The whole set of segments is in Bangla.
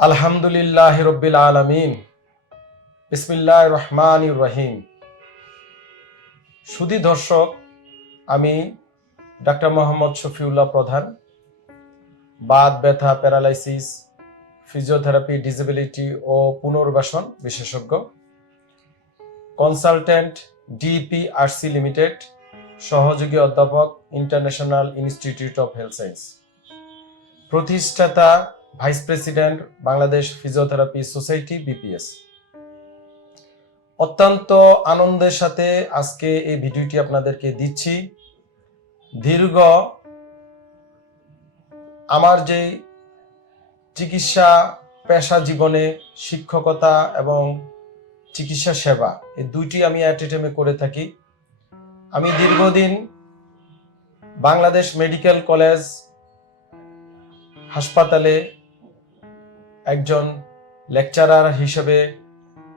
আলহামদুলিল্লাহ রব্বিল আলমিন। বিসমিল্লাহ রহমান রহিম। সুধী দর্শক, আমি ডাক্তার মোহাম্মদ শফিউল্লাহ প্রধান। বাত, ব্যথা, প্যারালাইসিস, ফিজিওথেরাপি, ডিসেবিলিটি ও পুনর্বাসন বিশেষজ্ঞ। কনসালটেন্ট ডিপিআরসি লিমিটেড, সহযোগী অধ্যাপক, international institute of health science. প্রতিষ্ঠাতা vice president, Bangladesh physiotherapy society, BPS. অত্যন্ত আনন্দের সাথে আজকে এই ভিডিওটি আপনাদেরকে দিচ্ছি। দীর্ঘ আমার যে চিকিৎসা পেশা জীবনে শিক্ষকতা এবং চিকিৎসা সেবা, এই দুইটি আমি অ্যাট এ টাইমে করে থাকি। আমি দীর্ঘদিন বাংলাদেশ মেডিকেল কলেজ হাসপাতালে একজন লেকচারার হিসেবে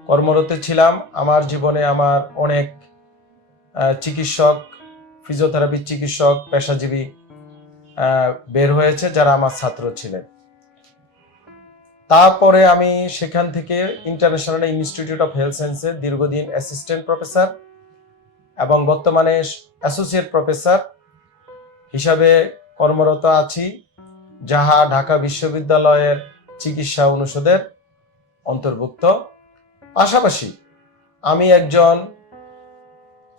কর্মরত ছিলাম। আমার জীবনে আমার অনেক চিকিৎসক ফিজিওথেরাপি চিকিৎসক, পেশাজীবী বের হয়েছে যারা আমার ছাত্র ছিলেন। তারপরে আমি সেখান থেকে ইন্টারন্যাশনাল ইনস্টিটিউট অফ হেলথ সায়েন্সে দীর্ঘদিন অ্যাসিস্ট্যান্ট প্রফেসর এবং বর্তমানে অ্যাসোসিয়েট প্রফেসর হিসাবে কর্মরত আছি, যাহা ঢাকা বিশ্ববিদ্যালয়ের চিকিৎসা অনুষদের অন্তর্ভুক্ত। পাশাপাশি আমি একজন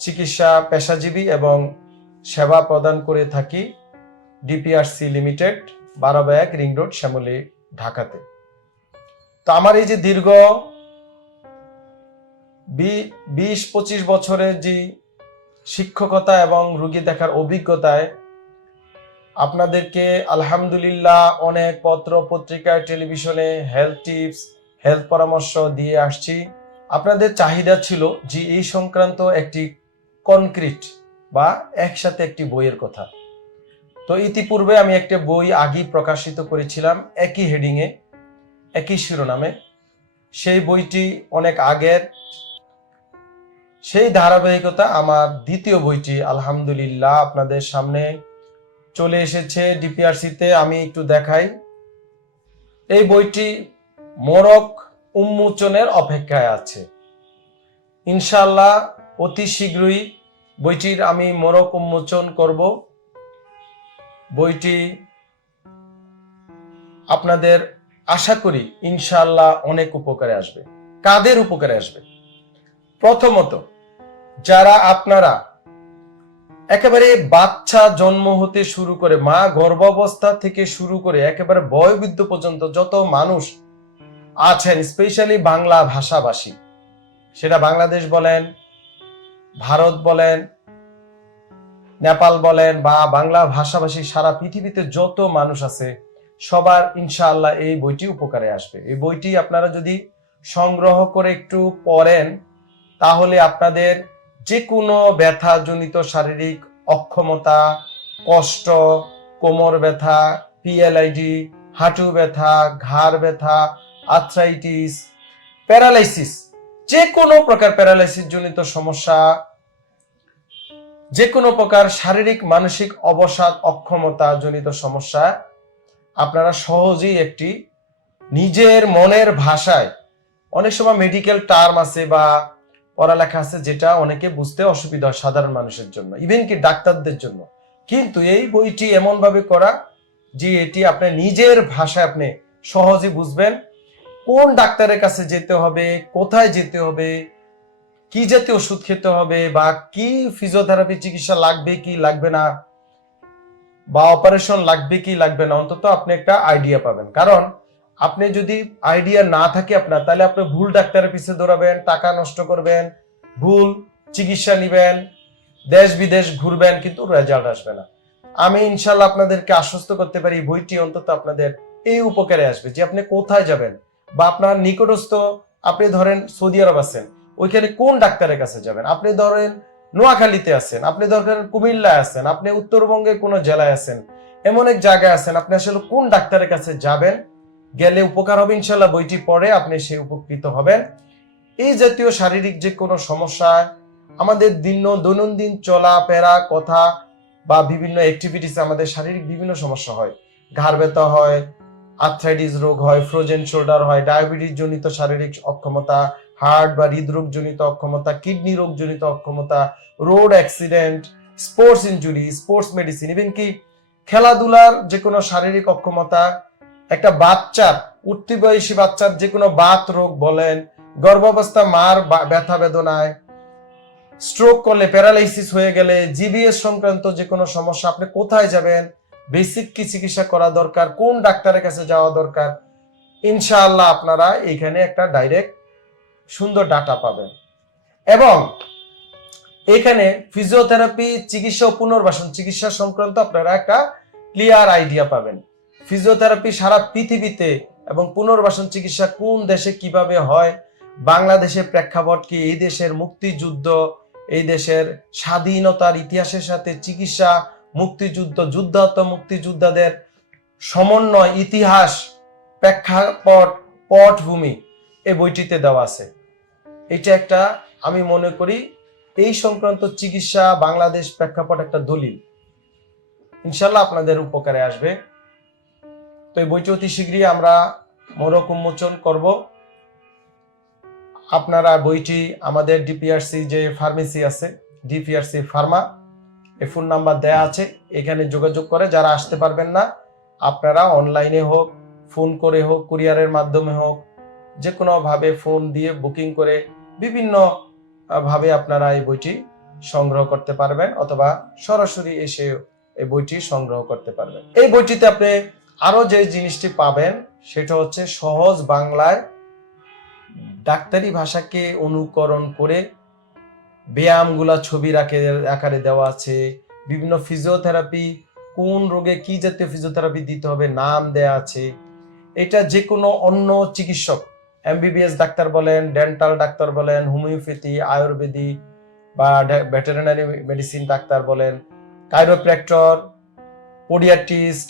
চিকিৎসা পেশাজীবী এবং সেবা প্রদান করে থাকি ডিপিআরসি লিমিটেড বারো ব্যাগ রিং রোড, শ্যামলী, ঢাকাতে। তো আমার এই যে দীর্ঘ বিশ, পঁচিশ বছরের যে শিক্ষকতা এবং রুগী দেখার অভিজ্ঞতায় আপনাদেরকে আলহামদুলিল্লাহ অনেক পত্র পত্রিকা টেলিভিশনে হেলথ টিপস হেলথ পরামর্শ দিয়ে আসছি। আপনাদের চাহিদা ছিল যে এই সংক্রান্ত একটি কনক্রিট বা একসাথে একটি বইয়ের কথা। তো ইতিপূর্বে আমি একটা বই আগেই প্রকাশিত করেছিলাম, একই হেডিংয়ে একই শিরোনামে। সেই বইটি অনেক আগের। সেই ধারাবাহিকতা আমার দ্বিতীয় বইটি, আলহামদুলিল্লাহ, আপনাদের সামনে চলে এসেছে ডিপিআরসিতে, আমি একটু দেখাই। এই বইটি মোরক উন্মোচনের অপেক্ষায় আছে। ইনশাল্লাহ অতি শীঘ্রই বইটির আমি মোরক উন্মোচন করব। বইটি আপনাদের আশা করি ইনশাল্লাহ অনেক উপকারে আসবে, কাদের উপকারে আসবে? প্রথমত, যারা আপনারা একেবারে বাচ্চা জন্ম হতে শুরু করে মা গর্ভাবস্থা থেকে শুরু করে একেবারে বয়বৃদ্ধ পর্যন্ত যত মানুষ আছেন, স্পেশালি বাংলা ভাষাভাষী, সেটা বাংলাদেশ বলেন, ভারত বলেন, নেপাল বলেন বা বাংলা ভাষাভাষী সারা পৃথিবীতে যত মানুষ আছে, সবার ইনশাআল্লাহ এই বইটি উপকারে আসবে। এই বইটি আপনারা যদি সংগ্রহ করে একটু পড়েন, তাহলে আপনাদের যে কোনো ব্যথাজনিত শারীরিক অক্ষমতা, কষ্ট, কোমর ব্যথা পিএলআইডি হাঁটু ব্যথা, ঘাড় ব্যথা আর্থ্রাইটিস প্যারালাইসিস যে কোনো প্রকার প্যারালাইসিস জনিত সমস্যা যে কোনো প্রকার শারীরিক মানসিক অবসাদ অক্ষমতা জনিত সমস্যা, আপনারা সহজেই একটি নিজের মনের ভাষায়, অনেক সময় মেডিকেল টার্ম আছে বা পড়ালেখা আছে যেটা অনেকে বুঝতে অসুবিধা হয় সাধারণ মানুষের জন্য ইভেন কি ডাক্তারদের জন্য। কিন্তু এই বইটি এমন ভাবে করা যে এটি আপনি নিজের ভাষায় আপনি সহজে বুঝবেন কোন ডাক্তারের কাছে যেতে হবে, কোথায় যেতে হবে, কি জাতীয় ওষুধ খেতে হবে বা কি ফিজিওথেরাপি চিকিৎসা লাগবে কি লাগবে না, বা অপারেশন লাগবে কি লাগবে না, অন্তত আপনি একটা আইডিয়া পাবেন। কারণ আপনি যদি আইডিয়া না থাকে আপনার, তাহলে আপনি ভুল ডাক্তারের পিছিয়ে দৌড়াবেন, টাকা নষ্ট করবেন, ভুল চিকিৎসা নিবেন, দেশ বিদেশ ঘুরবেন, কিন্তু রেজাল্ট আসবে না। আমি ইনশাল্লাহ আপনাদেরকে আশ্বস্ত করতে পারি বইটি অন্তত আপনাদের এই উপকারে আসবে যে আপনি কোথায় যাবেন বা আপনার নিকটস্থ, আপনি ধরেন সৌদি আরব আছেন, ওইখানে কোন ডাক্তারের কাছে যাবেন? আপনি ধরেন নোয়াখালীতে আছেন, আপনি ধরেন কুমিল্লায় আছেন, আপনি উত্তরবঙ্গের কোনো জেলায় আছেন, এমন এক জায়গায় আছেন, আপনি আসলে কোন ডাক্তারের কাছে যাবেন? গেলে উপকার হবে, ইনশাল্লাহ বইটি পড়ে আপনি সেই উপকৃত হবেন। এই জাতীয় শারীরিক যে কোনো সমস্যা, আমাদের দিন দৈনন্দিন চলাফেরা কথা বা বিভিন্ন অ্যাক্টিভিটিস আমাদের শারীরিক বিভিন্ন সমস্যা হয়। ঘাড় ব্যথা হয় আর্থ্রাইটিস রোগ হয় ফ্রোজেন শোল্ডার হয় ডায়াবেটিস জনিত শারীরিক অক্ষমতা হার্ট বা হৃদরোগ জনিত অক্ষমতা কিডনি রোগ জনিত অক্ষমতা road accident sports injury sports medicine even কি খেলাধুলার যে কোনো শারীরিক অক্ষমতা একটা বাচ্চার উঠতি বয়সী বাচ্চার যে কোনো বাত রোগ বলেন, গর্ভাবস্থা, মার ব্যথা বেদনায় স্ট্রোক করলে প্যারালাইসিস হয়ে গেলে জিবিএস সংক্রান্ত যে কোনো সমস্যা, আপনি কোথায় যাবেন? বেসিক কি চিকিৎসা করা দরকার? কোন ডাক্তারের কাছে যাওয়া দরকার? ইনশাআল্লাহ আপনারা এখানে একটা ডাইরেক্ট সুন্দর ডাটা পাবেন। এবং এখানে ফিজিওথেরাপি চিকিৎসা পুনর্বাসন, চিকিৎসা সংক্রান্ত আপনারা একটা ক্লিয়ার আইডিয়া পাবেন। ফিজিওথেরাপি সারা পৃথিবীতে এবং পুনর্বাসন চিকিৎসা কোন দেশে কীভাবে হয় বাংলাদেশের প্রেক্ষাপট কি, এই দেশের মুক্তিযুদ্ধ, এই দেশের স্বাধীনতার ইতিহাসের সাথে চিকিৎসা, মুক্তিযুদ্ধ, যুদ্ধাহত মুক্তিযোদ্ধাদের সমন্বয়, ইতিহাস, প্রেক্ষাপট, পটভূমি এই বইটিতে দেওয়া আছে। এটা একটা, আমি মনে করি, এই সংক্রান্ত চিকিৎসা বাংলাদেশ প্রেক্ষাপট একটা দলিল। ইনশাল্লাহ আপনাদের উপকারে আসবে। তো এই বইটি অতি শীঘ্রই আমরা মোড়ক উন্মোচন করব। আপনারা বইটি আমাদের ডিপিআরসি যে ফার্মেসি আছে, ডিপিআরসি ফার্মা এই ফোন নাম্বার দেয়া আছে, এখানে যোগাযোগ করে যারা আসতে পারবেন না, আপনারা অনলাইনে হোক, ফোন করে হোক, কুরিয়ারের মাধ্যমে হোক যে কোনো ভাবে ফোন দিয়ে বুকিং করে বিভিন্ন ভাবে আপনারা এই বইটি সংগ্রহ করতে পারবেন অথবা সরাসরি এসে এই বইটি সংগ্রহ করতে পারবেন। এই বইটিতে আপনি আরও যে জিনিসটি পাবেন, সেটা হচ্ছে সহজ বাংলায় ডাক্তারি ভাষাকে অনুকরণ করে ব্যায়ামগুলা ছবির আকারে আকারে দেওয়া আছে, বিভিন্ন ফিজিওথেরাপি কোন রোগে কি জাতীয় ফিজিওথেরাপি দিতে হবে, নাম দেয়া আছে। এটা যে কোনো অন্য চিকিৎসক এমবিবিএস ডাক্তার বলেন ডেন্টাল ডাক্তার বলেন হোমিওপ্যাথি আয়ুর্বেদিক বা ভেটেরিনারি মেডিসিন ডাক্তার বলেন কাইরোপ্র্যাক্টর পোডিয়াট্রিস্ট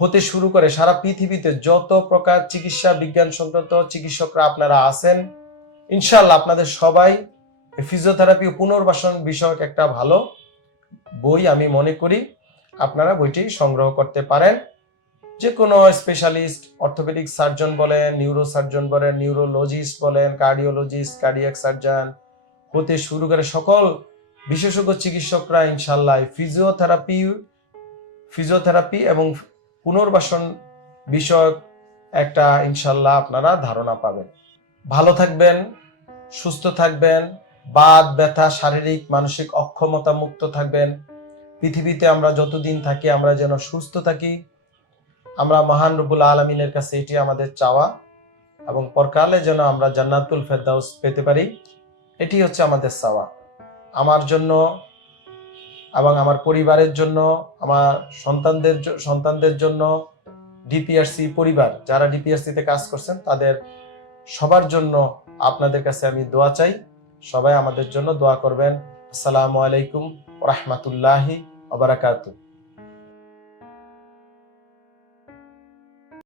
হতে শুরু করে সারা পৃথিবীতে যত প্রকার চিকিৎসা বিজ্ঞান সংক্রান্ত চিকিৎসকরা আপনারা আছেন ইনশাল্লাহ আপনাদের সবাই ফিজিওথেরাপি পুনর্বাসন বিষয়ক একটা ভালো বই আমি মনে করি আপনারা বইটি সংগ্রহ করতে পারেন। যে কোনো স্পেশালিস্ট অর্থোপেডিক সার্জন বলেন নিউরো সার্জন বলেন নিউরোলজিস্ট বলেন কার্ডিওলজিস্ট কার্ডিয়াক সার্জন হতে শুরু করে সকল বিশেষজ্ঞ চিকিৎসকরা ইনশাল্লাহ ফিজিওথেরাপি ফিজিওথেরাপি এবং পুনর্বাসন বিষয়ক একটা ইনশাল্লাহ আপনারা ধারণা পাবেন। ভালো থাকবেন, সুস্থ থাকবেন বাদ ব্যথা, শারীরিক, মানসিক অক্ষমতা মুক্ত থাকবেন। পৃথিবীতে আমরা যতদিন থাকি, আমরা যেন সুস্থ থাকি। আমরা মহান রবুল আলমিনের কাছে এটি আমাদের চাওয়া এবং পরকালে যেন আমরা জান্নাতুল ফেরদাউস পেতে পারি, এটি হচ্ছে আমাদের চাওয়া। আমার জন্য এবং আমার পরিবারের জন্য, আমার সন্তানদের সন্তানদের জন্য ডিপিআরসি পরিবার, যারা ডিপিআরসি তে কাজ করছেন, তাদের সবার জন্য আপনাদের কাছে আমি দোয়া চাই। সবাই আমাদের জন্য দোয়া করবেন। আসসালামু আলাইকুম রহমতুল্লাহি ওবারাকাতু